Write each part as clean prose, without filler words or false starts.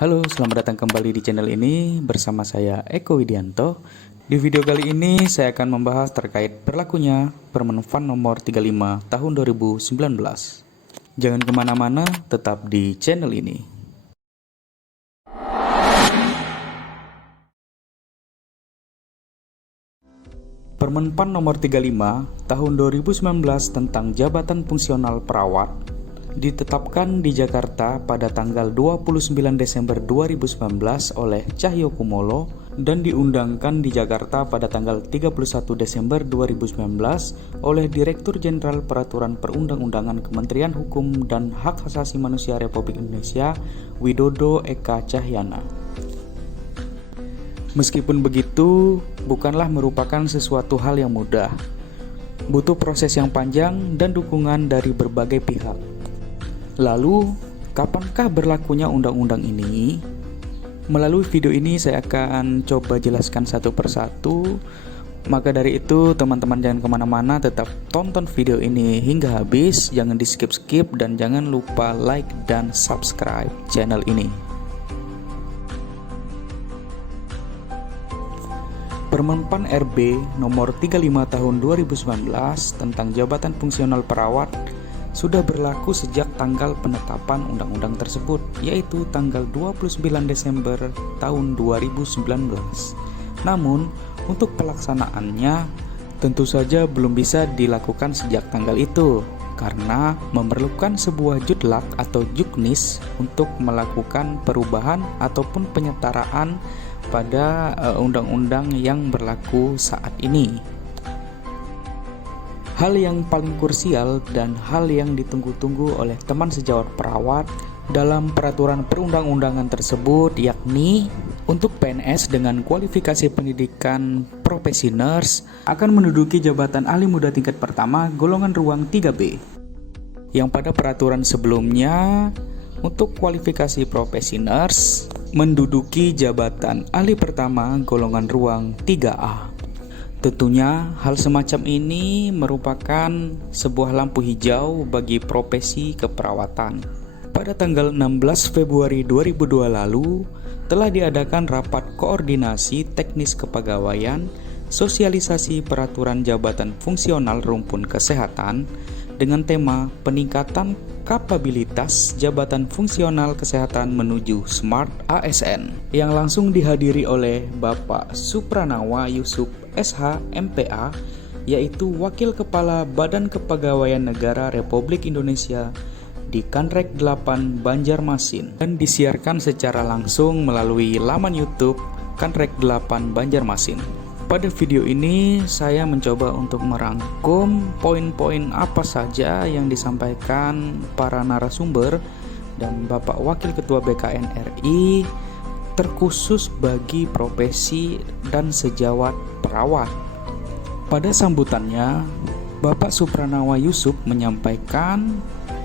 Halo, selamat datang kembali di channel ini bersama saya Eko Widianto. Di video kali ini saya akan membahas terkait berlakunya Permen PAN nomor 35 tahun 2019. Jangan kemana-mana, tetap di channel ini. Permen PAN nomor 35 tahun 2019 tentang jabatan fungsional perawat ditetapkan di Jakarta pada tanggal 29 Desember 2019 oleh Cahyokumolo dan diundangkan di Jakarta pada tanggal 31 Desember 2019 oleh Direktur Jenderal Peraturan Perundang-undangan Kementerian Hukum dan Hak Asasi Manusia Republik Indonesia Widodo Eka Cahyana. Meskipun begitu, bukanlah merupakan sesuatu hal yang mudah. Butuh proses yang panjang dan dukungan dari berbagai pihak. Lalu, kapankah berlakunya undang-undang ini? Melalui video ini saya akan coba jelaskan satu persatu. Maka dari itu teman-teman jangan kemana-mana, tetap tonton video ini hingga habis. Jangan di skip-skip dan jangan lupa like dan subscribe channel ini. Permen PAN RB nomor 35 tahun 2019 tentang jabatan fungsional perawat sudah berlaku sejak tanggal penetapan undang-undang tersebut, yaitu tanggal 29 Desember tahun 2019. Namun, untuk pelaksanaannya tentu saja belum bisa dilakukan sejak tanggal itu, karena memerlukan sebuah judlak atau juknis untuk melakukan perubahan ataupun penyetaraan pada undang-undang yang berlaku saat ini. Hal yang paling krusial dan hal yang ditunggu-tunggu oleh teman sejawat perawat dalam peraturan perundang-undangan tersebut yakni untuk PNS dengan kualifikasi pendidikan profesi nurse akan menduduki jabatan ahli muda tingkat pertama golongan ruang 3B. Yang pada peraturan sebelumnya untuk kualifikasi profesi nurse menduduki jabatan ahli pertama golongan ruang 3A. Tentunya hal semacam ini merupakan sebuah lampu hijau bagi profesi keperawatan. Pada tanggal 16 Februari 2002 lalu telah diadakan rapat koordinasi teknis kepegawaian sosialisasi peraturan jabatan fungsional rumpun kesehatan dengan tema peningkatan kapabilitas jabatan fungsional kesehatan menuju Smart ASN yang langsung dihadiri oleh Bapak Supranawa Yusuf SH MPA, yaitu Wakil Kepala Badan Kepegawaian Negara Republik Indonesia di Kanrek 8 Banjarmasin dan disiarkan secara langsung melalui laman YouTube Kanrek 8 Banjarmasin. Pada video ini saya mencoba untuk merangkum poin-poin apa saja yang disampaikan para narasumber dan Bapak Wakil Ketua BKN RI terkhusus bagi profesi dan sejawat perawat. Pada sambutannya, Bapak Supranawa Yusuf menyampaikan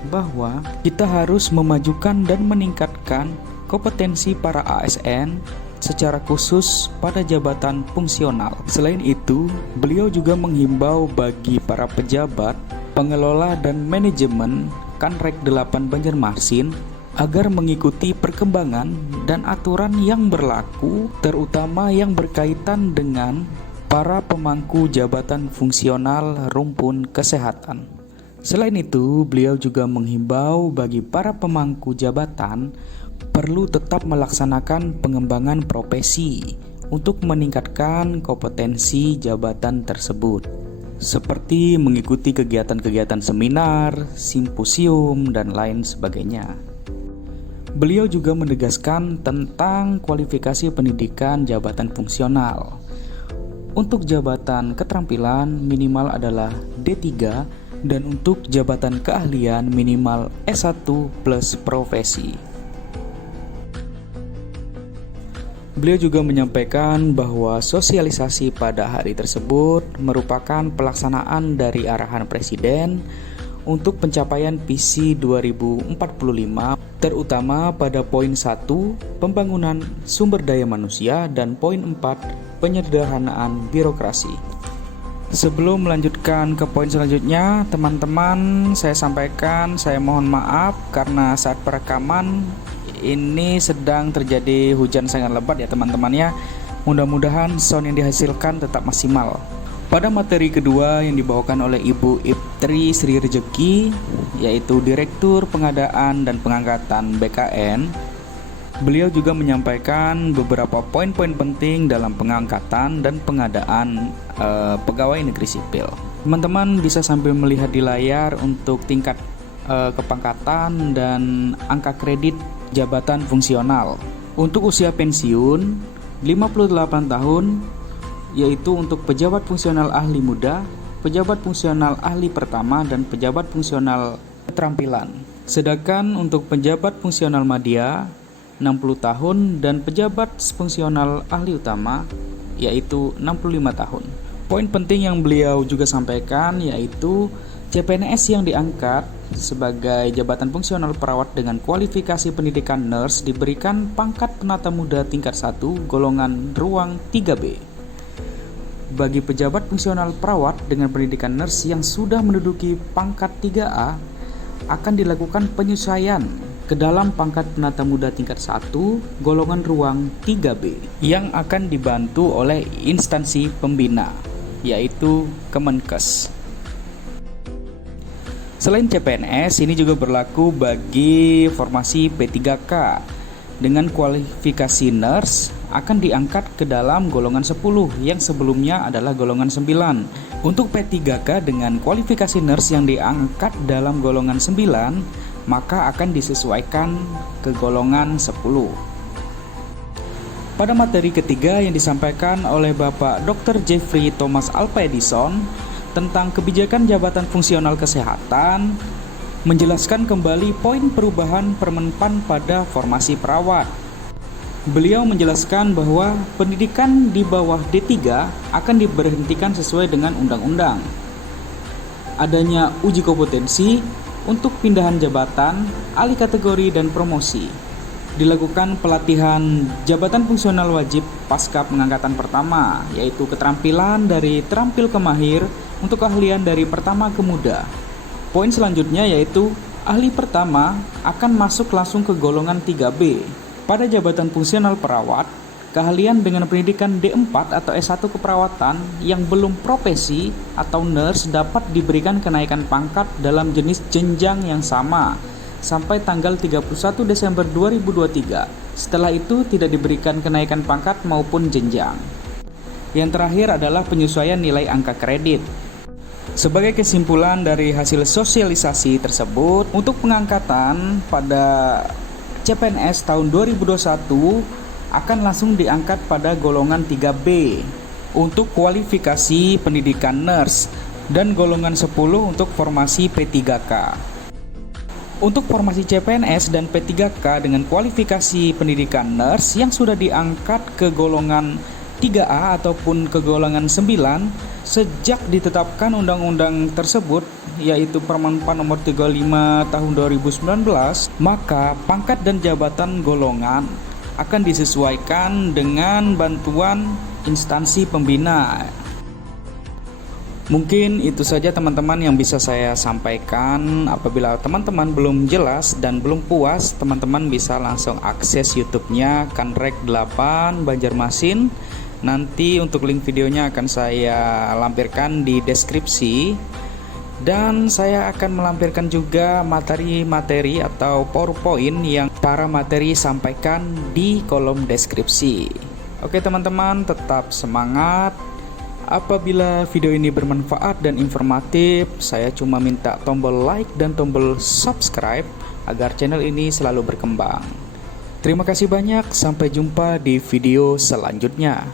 bahwa kita harus memajukan dan meningkatkan kompetensi para ASN secara khusus pada jabatan fungsional. Selain itu, beliau juga menghimbau bagi para pejabat, pengelola dan manajemen Kanrek 8 Banjarmasin agar mengikuti perkembangan dan aturan yang berlaku, terutama yang berkaitan dengan para pemangku jabatan fungsional rumpun kesehatan. Selain itu, beliau juga menghimbau bagi para pemangku jabatan perlu tetap melaksanakan pengembangan profesi untuk meningkatkan kompetensi jabatan tersebut, seperti mengikuti kegiatan-kegiatan seminar, simposium, dan lain sebagainya. Beliau juga menegaskan tentang kualifikasi pendidikan jabatan fungsional. Untuk jabatan keterampilan minimal adalah D3 dan untuk jabatan keahlian minimal S1 plus profesi. Beliau juga menyampaikan bahwa sosialisasi pada hari tersebut merupakan pelaksanaan dari arahan Presiden untuk pencapaian visi 2045, terutama pada poin 1, pembangunan sumber daya manusia, dan poin 4, penyederhanaan birokrasi. Sebelum melanjutkan ke poin selanjutnya, teman-teman, saya sampaikan saya mohon maaf karena saat perekaman ini sedang terjadi hujan sangat lebat ya teman-teman ya. Mudah-mudahan sound yang dihasilkan tetap maksimal. Pada materi kedua yang dibawakan oleh Ibu Iptri Sri Rejeki, yaitu Direktur Pengadaan dan Pengangkatan BKN, beliau juga menyampaikan beberapa poin-poin penting dalam pengangkatan dan pengadaan pegawai negeri sipil. Teman-teman bisa sambil melihat di layar untuk tingkat kepangkatan dan angka kredit jabatan fungsional. Untuk usia pensiun 58 tahun, yaitu untuk pejabat fungsional ahli muda, pejabat fungsional ahli pertama, dan pejabat fungsional keterampilan. Sedangkan untuk pejabat fungsional madya 60 tahun dan pejabat fungsional ahli utama yaitu 65 tahun. Poin penting yang beliau juga sampaikan yaitu CPNS yang diangkat sebagai jabatan fungsional perawat dengan kualifikasi pendidikan nurse diberikan pangkat penata muda tingkat 1 golongan ruang 3B. Bagi pejabat fungsional perawat dengan pendidikan nurse yang sudah menduduki pangkat 3A akan dilakukan penyesuaian ke dalam pangkat penata muda tingkat 1 golongan ruang 3B yang akan dibantu oleh instansi pembina yaitu Kemenkes. Selain CPNS, ini juga berlaku bagi formasi P3K dengan kualifikasi nurse akan diangkat ke dalam golongan 10 yang sebelumnya adalah golongan 9. Untuk P3K dengan kualifikasi nurse yang diangkat dalam golongan 9 maka akan disesuaikan ke golongan 10. Pada materi ketiga yang disampaikan oleh Bapak Dr. Jeffrey Thomas Alva Edison tentang kebijakan jabatan fungsional kesehatan, menjelaskan kembali poin perubahan Permenpan pada formasi perawat. Beliau menjelaskan bahwa pendidikan di bawah D3 akan diberhentikan sesuai dengan undang-undang. Adanya uji kompetensi untuk pindahan jabatan, alih kategori, dan promosi. Dilakukan pelatihan jabatan fungsional wajib pasca pengangkatan pertama, yaitu keterampilan dari terampil ke mahir untuk keahlian dari pertama ke muda. Poin selanjutnya yaitu ahli pertama akan masuk langsung ke golongan 3B. Pada jabatan fungsional perawat, keahlian dengan pendidikan D4 atau S1 keperawatan yang belum profesi atau nurse dapat diberikan kenaikan pangkat dalam jenis jenjang yang sama sampai tanggal 31 Desember 2023. Setelah itu tidak diberikan kenaikan pangkat maupun jenjang. Yang terakhir adalah penyesuaian nilai angka kredit. Sebagai kesimpulan dari hasil sosialisasi tersebut, untuk pengangkatan pada CPNS tahun 2021 akan langsung diangkat pada golongan 3B untuk kualifikasi pendidikan nurse dan golongan 10 untuk formasi P3K. Untuk formasi CPNS dan P3K dengan kualifikasi pendidikan nurse yang sudah diangkat ke golongan 3A ataupun ke golongan 9 sejak ditetapkan undang-undang tersebut yaitu Permenpan nomor 35 tahun 2019, maka pangkat dan jabatan golongan akan disesuaikan dengan bantuan instansi pembina. Mungkin itu saja teman-teman yang bisa saya sampaikan. Apabila teman-teman belum jelas dan belum puas, teman-teman bisa langsung akses YouTube-nya Kanrek 8 Banjarmasin. Nanti untuk link videonya akan saya lampirkan di deskripsi. Dan saya akan melampirkan juga materi-materi atau PowerPoint yang para materi sampaikan di kolom deskripsi. Oke teman-teman, tetap semangat. Apabila video ini bermanfaat dan informatif, saya cuma minta tombol like dan tombol subscribe agar channel ini selalu berkembang. Terima kasih banyak, sampai jumpa di video selanjutnya.